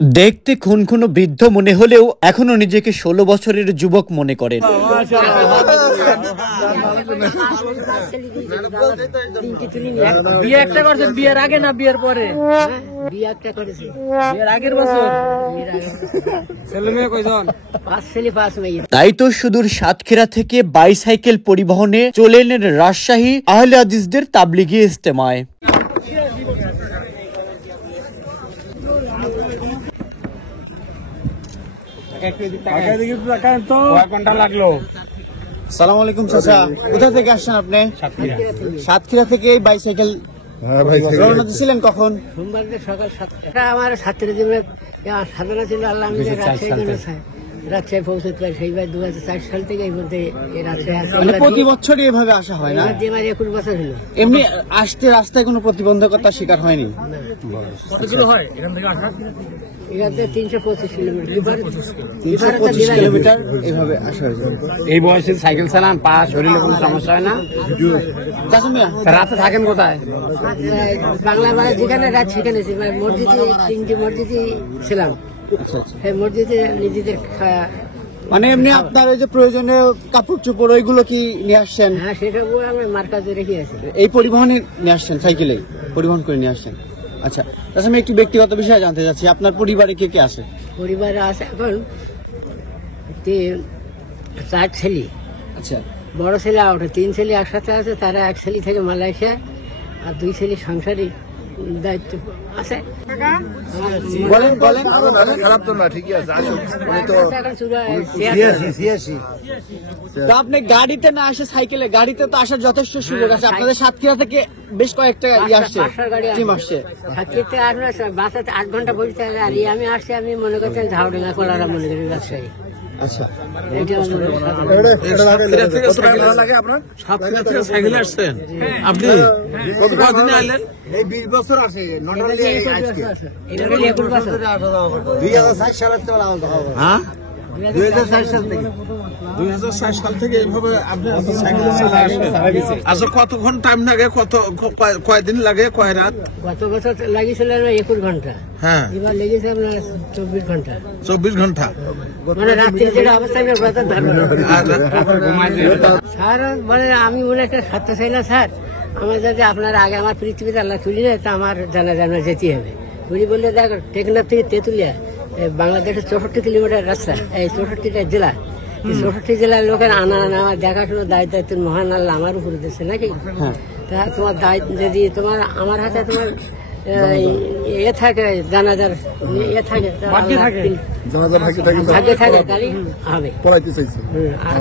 দেখতে খুনখুনো বৃদ্ধ মনে হলেও এখনো নিজেকে ১৬ বছরের যুবক মনে করেন। বিয়ে একটা করছে, বিয়ের আগে না বিয়ের পরে? বিয়ে একটা করেছি, বিয়ের আগের বছর। ছেলে মেয়ে কয়জন? 5 ছেলে 5 মেয়ে। তাই তো সুদূর সাতক্ষীরা থেকে বাইসাইকেল পরিবহনে চলে এলেন রাজশাহী আহলে হাদিসদের তাবলিগি ইজতেমায়। সালাম আলাইকুম চাচা, কোথা থেকে আসছেন আপনি? সাতক্ষীরা থেকে বাইসাইকেল রওনা দিয়েছিলেন কখন? সোমবার সকাল 7টা। আমার ছাত্র জীবনে সাধনা ছিল, আল্লাহ আমি রাজশাহী পৌঁছতে পারি। সেইবার 2004 সাল থেকে এই বলতে মানে প্রতি বছরই এভাবে আসা হয় না? 21 বছর হলো। এমনি আসতে রাস্তায় কোনো প্রতিবন্ধকতার শিকার হয়নি? এখান থেকে 325 কিলোমিটার। 325 কিলোমিটার এইভাবে আসা হয়েছে। এই বয়সে সাইকেল চালান, পা শরীরে কোনো সমস্যা হয় না? রাতে থাকেন কোথায়? বাংলা বাড়ি যেখানে রাত সেখানে মসজিদে, 3টি মসজিদে ছিলাম। সেই মসজিদে নিজেদের মানে এমনি আপনার ওই যে প্রয়োজনীয় কাপড় চোপড় ওইগুলো কি নিয়ে আসছেন? হ্যাঁ, সেটা আমি মার্কাজে রেখে আছি। এই পরিবহনে নিয়ে আসছেন, সাইকেলে পরিবহন করে নিয়ে আসছেন। আচ্ছা, তাছাড়া আমি একটু ব্যক্তিগত বিষয়ে জানতে চাচ্ছি, আপনার পরিবারে কে কে আছে? পরিবারে আছে এখন 4 ছেলে। আচ্ছা, বড় ছেলে আউটে, 3 ছেলে একসাথে আছে। তারা এক ছেলে থেকে মালয়েশিয়া, আর 2 ছেলে সংসারী দায়িত্ব আছে। বলেন বলেন। খারাপ তো না, ঠিকই আছে। তো আপনি গাড়িতে না আসে সাইকেলে, গাড়িতে তো আসার যথেষ্ট সুযোগ আছে। আপনাদের সাতক্ষীরা থেকে বেশ কয়েকটা আসছে, টিম আসছে। সাতক্ষীরাতে আসলে বাসাতে 8 ঘন্টা বসতে হবে। আর আমি আসছি, আমি মনে করছেন ঝাউডাঙ্গা কলারা মনে করি রাজশাহী। আচ্ছা, আপনি কতদিনে আইলেন? এই 20 বছর আছে। 21 বছর। 2004 সালের তো হ্যাঁ, 2004 সাল থেকে। 2004 সাল থেকে এইভাবে আপনি সাইকেল চালাচ্ছেন। আচ্ছা, কতক্ষণ টাইম লাগে? কয়দিন লাগে, কয় রাত? গত বছর লাগিয়েছিল 21 ঘন্টা। হ্যাঁ, এবার লেগেছে আপনার 24 ঘন্টা। 24 ঘন্টা। মানে রাত্রি যেটা অবস্থা আমি গত স্যার বলে, আমি মনে একটা সত্য চাই না স্যার, আমার যদি আপনার আগে আমার পৃথিবীতে আল্লাহ তুলি না, তা আমার জানা যেতে হবে। উনি বললে, দেখ টেকনাফ থেকে তেঁতুলিয়া বাংলাদেশের 64 কিলোমিটার রাস্তা, এই 64টা জেলা। এই 64 জেলার লোকের আনা আমার দেখাশুনো দায়িত্ব মহান আল্লাহ আমার উপরে দিচ্ছে নাকি? তা তোমার দায়িত্ব যদি তোমার আমার হাতে তোমার এ থাকে, জানাজার এ থাকে, ভাগ্যে থাকে, তাহলে হবে। আর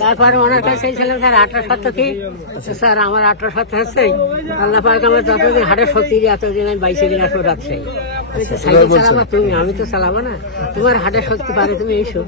তারপরে ওনার কাছে ছিলাম স্যার 18 শতক কি স্যার, আমার 18 শতক হচ্ছে আল্লাহ পাক আমার যতদিন হাটের শক্তি দিয়ে এতদিন আমি বাইসাইকেল আসবো রাজশাহী। আমি তো সাইকেল চালাবো, তুমি আমি তো চালাবো না, তোমার হাটের শক্তি পারে তুমি এইসব।